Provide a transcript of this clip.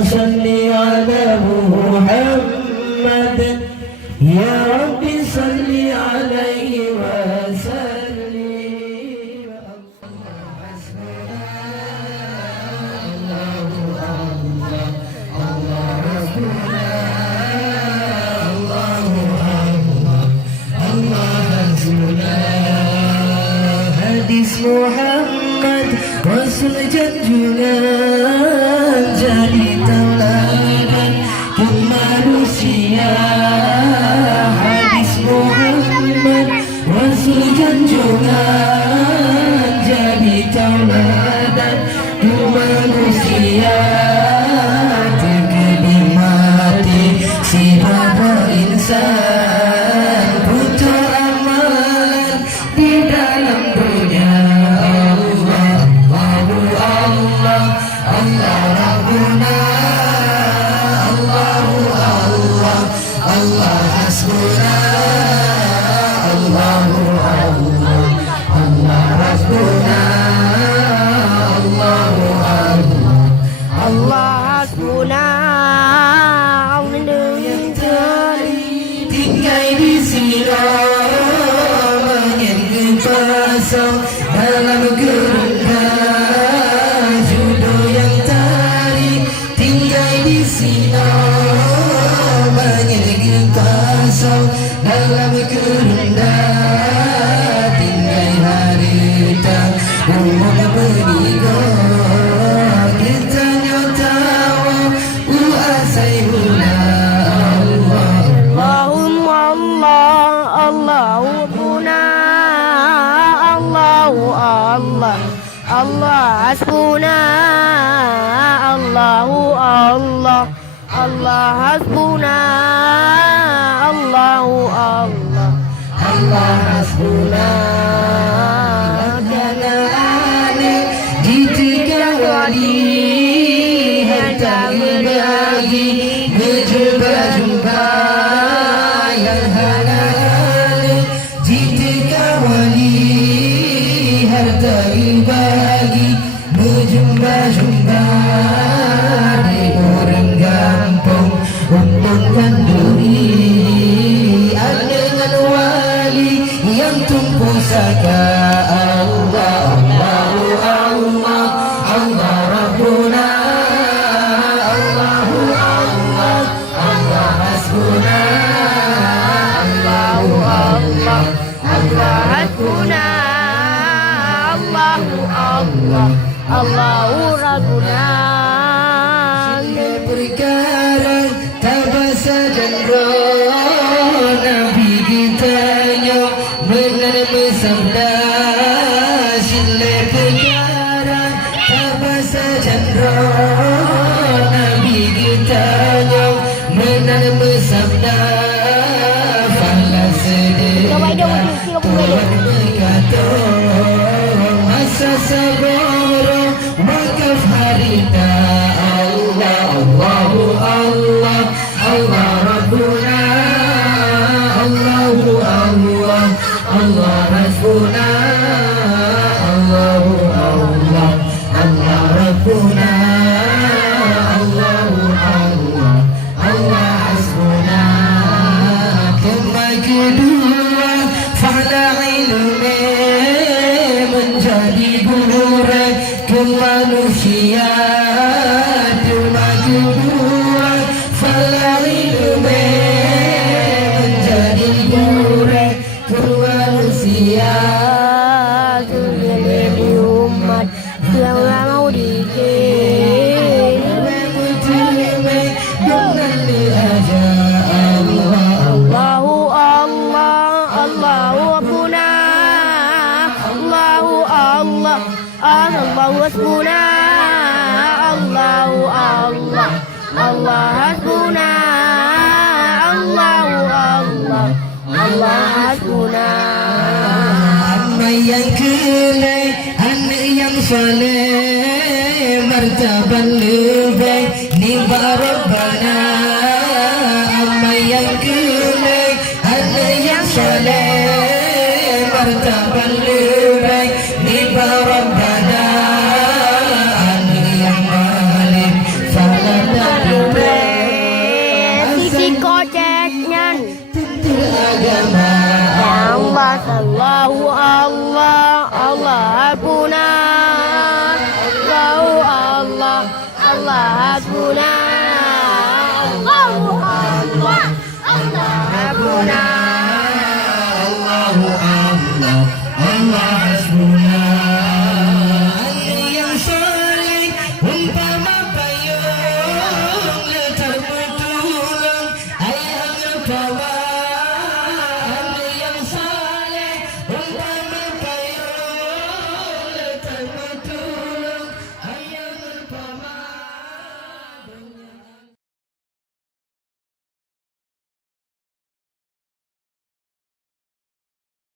صل على محمد يا رب صل عليه وسلم hadis Muhammad Rasul junjungan jadi tauladan ke manusia. Hadis Muhammad Rasul junjungan jadi tauladan ke manusia. Terkemati siapa insan butuh amalan di dalam dunia. Allah Rabbuna, Allah hasbuna, Allah Rabbuna, Allah hasbuna. tinggal di sini menyengkepasau dalam gerungan judul yang tadi. Tinggal di sini menyengkepasau dalam gerungan. Tinggal harita umum berigo kita nyotawa uasai hula. Allahumma Allah, Allahu Rabbuna, Allahu Allah, Allah hasbuna, Allahu Allah, Allah hasbuna, Allahu Allah, Allah hasbuna. Tiada ada di tiga wali harta berbagi berjumpa-jumpa yang halal. Di tiga wali harta berbagi berjumpa-jumpa di orang kampung umpun kanduri dengan wali yang tumpu saka. Allah Rabbuna, Allah hasbuna, Allahu Allah, Allah hasbuna, Allahu Allah, Allahu Rabbuna. perkara tabasa dan roh Nabi kita nyo benar bersabda. Sile perkara tabasa dan roh Nabi kita nyo benar bersabda. Fala sedih Tuhan berkata masa saboro wakaf harita. Allah Rabbuna, Allah hasbuna, Allah Rabbuna, Allah hasbuna. Kema kedua fa'la ilmi menjadi guru ke manusia. Kema kedua fa'la ilmi menjadi guru ke manusia. Menjadi umat yang mau dikir. Allahu Allah, Allahu Rabbuna, Allahu Allah, Allahu hasbuna, Allahu Allah, Allah hasbuna, Allahu Allah, Allah hasbuna. yang kelai, anak yang soleh, martabat lebih nimba Rabbana. Amma yang kelai, anak yang soleh, martabat lebih nimba Rabbana. Anak yang alim, falada hasbuna